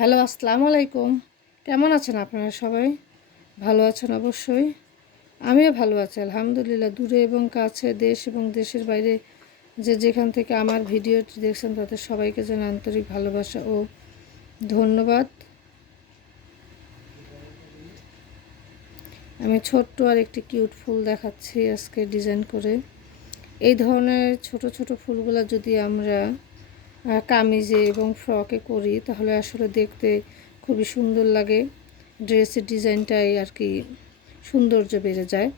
Hello, আসসালামু আলাইকুম। কেমন আছেন আপনারা সবাই? ভালো আছেন অবশ্যই। আমিও ভালো আছি আলহামদুলিল্লাহ। দূরে এবং কাছে, দেশ এবং দেশের বাইরে যে যেখান থেকে আমার ভিডিওটি দেখছেন তাদের সবাইকে জানাই আন্তরিক ভালোবাসা ও ধন্যবাদ। আমি ছোট্ট আর একটি কিউট ফুল দেখাচ্ছি আজকে ডিজাইন করে। এই ধরনের ছোট ছোট ফুলগুলো যদি আমরা কামিজে এবং ফ্রকে করি তাহলে আসলে দেখতে খুবই সুন্দর লাগে। ড্রেসের ডিজাইনটাই আর কি সৌন্দর্য বেড়ে যায়।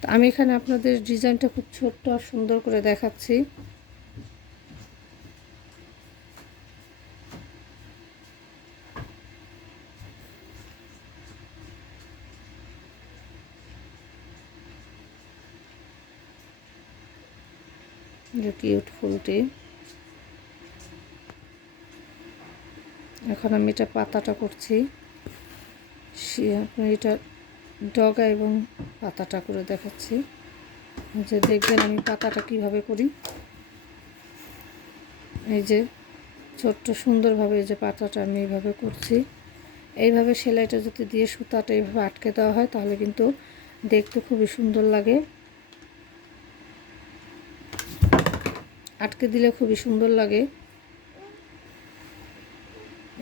তো আমি এখানে আপনাদের ডিজাইনটা খুব ছোট্ট আর সুন্দর করে দেখাচ্ছি। যে কিউট ফুলটি, এখন আমি এটা পাতাটা করছি। আপনার এটা ডগা এবং পাতাটা করে দেখাচ্ছি, যে দেখবেন আমি পাতাটা কিভাবে করি। এই যে ছোট্ট সুন্দরভাবে এই যে পাতাটা আমি এইভাবে করছি। এইভাবে সেলাইটা যদি দিয়ে সুতাটা এইভাবে আটকে দেওয়া হয় তাহলে কিন্তু দেখতে খুবই সুন্দর লাগে। আটকে দিলে খুবই সুন্দর লাগে।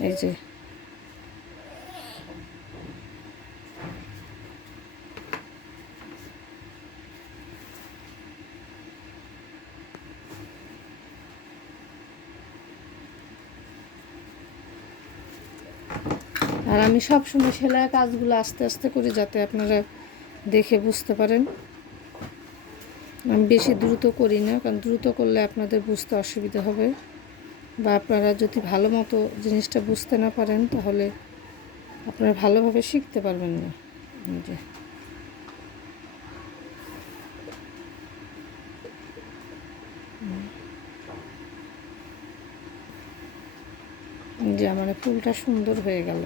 এই যে আর আমি সবসময় সেলাইয়ের কাজগুলো আস্তে আস্তে করি যাতে আপনারা দেখে বুঝতে পারেন। আমি বেশি দ্রুত করি না, কারণ দ্রুত করলে আপনাদের বুঝতে অসুবিধা হবে, বা আপনারা যদি ভালো মতো জিনিসটা বুঝতে না পারেন তাহলে আপনারা ভালোভাবে শিখতে পারবেন না। যে আমার ফুলটা সুন্দর হয়ে গেল।